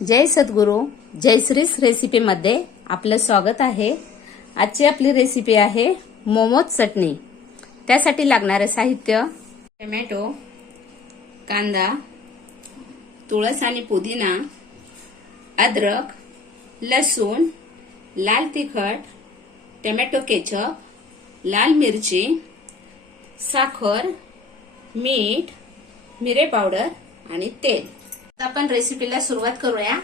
जय सद्गुरू जय श्रीस रेसिपीमध्ये आपलं स्वागत आहे। आजची आपली रेसिपी आहे मोमोज चटणी। त्यासाठी लागणारे साहित्य टोमॅटो, कांदा, तुळस आणि पुदिना, अद्रक, लसूण, लाल तिखट, टोमॅटो केचप, लाल मिरची, साखर, मीठ, मिरे पावडर आणि तेल। आपण रेसिपीला सुरुवात करूया।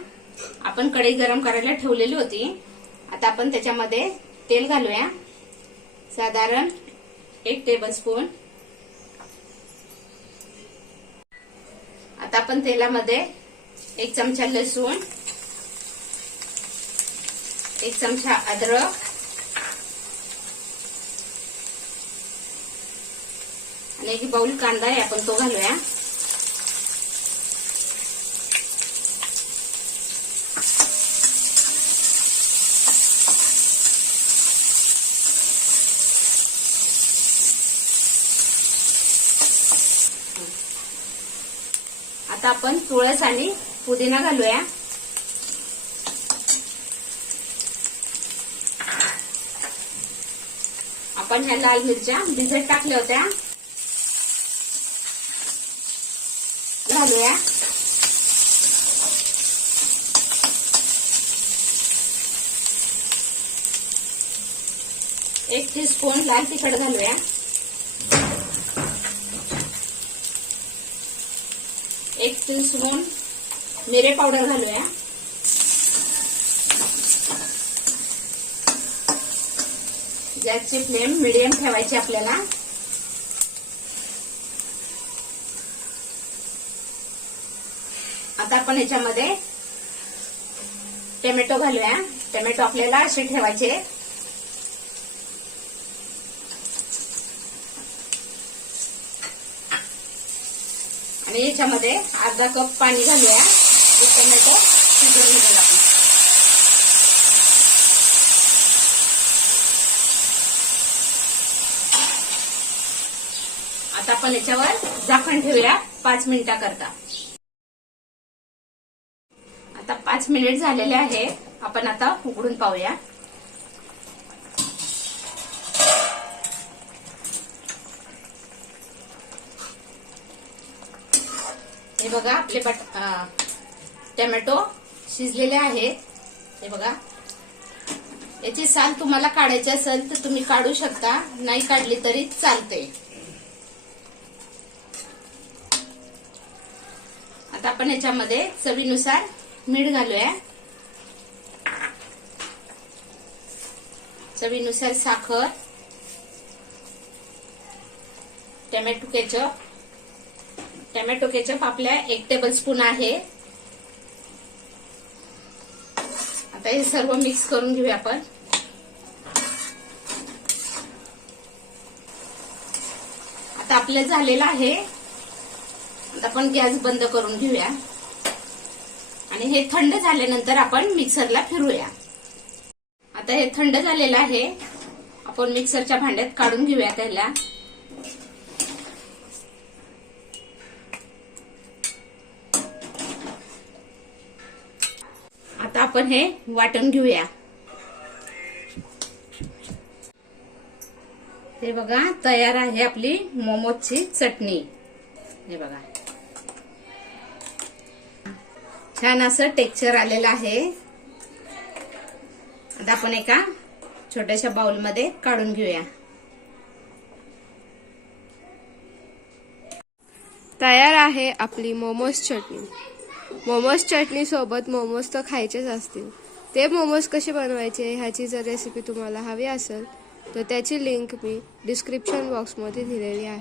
आपण कढई गरम करायला ठेवलेली होती। आता आपण त्याच्यामध्ये तेल घालूया, साधारण 1 टेबलस्पून। आता आपण तेलामध्ये 1 चमचा लसूण, 1 चमचा अद्रक आणि 1 बाउल कांदा आहे, आपण तो घालूया। आता आपण तुळस आणि पुदिना घालूया। आपण ह्या लाल मिरच्या भिजत टाकल्या होत्या, घालूया। एक टीस्पून लाल तिखट घालूया, 1 टीस्पून मिरे पावडर घालूया, गॅसची फ्लेम मीडियम ठेवायची आपल्याला। आता आपण याच्यामध्ये टोमॅटो घालूया। टोमॅटो आपल्याला असे ठेवायचे। आणि याच्यामध्ये अर्धा कप पाणी घालूया, टोमॅटो शिजवून घेऊया आपण। आता आपण याच्यावर झाकण ठेवूया 5 मिनिटाकरता। आता 5 मिनिट झालेले आहे, आपण आता उघडून पाहूया। हे बघा, आपले टोमॅटो शिजलेले आहेत। हे बघा, याची साल तुम्हाला काढायची असेल तर तुम्ही काढू शकता, नाही काढली तरी चालते। आता आपण याच्यामध्ये चवीनुसार मीठ घालूया, चवीनुसार साखर, टोमॅटो केचप। टोमॅटो केचप आपल्या 1 टेबलस्पून आहे। आता हे सर्व मिक्स करून घेऊया आपण। आता आपलं झालेलं आहे। आता आपण गॅस बंद करून घेऊया आणि हे थंड झाल्यानंतर आपण मिक्सरला फिरवूया। आता हे थंड झालेलं आहे, आपण मिक्सरच्या भांड्यात काढून घेऊया त्याला। आता आपण हे वाटून घेऊया। हे बघा, तयार आहे आपली मोमोजची चटणी। हे बघा, छान असं टेक्स्चर आलेलं आहे। आता आपण एका छोट्याशा बाउलमध्ये काढून घेऊया। तयार आहे आपली मोमोज चटणी। मोमोज चटणी सोबत मोमोज तर खायचेच असतील। ते मोमोज कसे बनवायचे ह्याची जर रेसिपी तुम्हाला हवी असेल तर त्याची लिंक मी डिस्क्रिप्शन बॉक्समध्ये दिलेली आहे।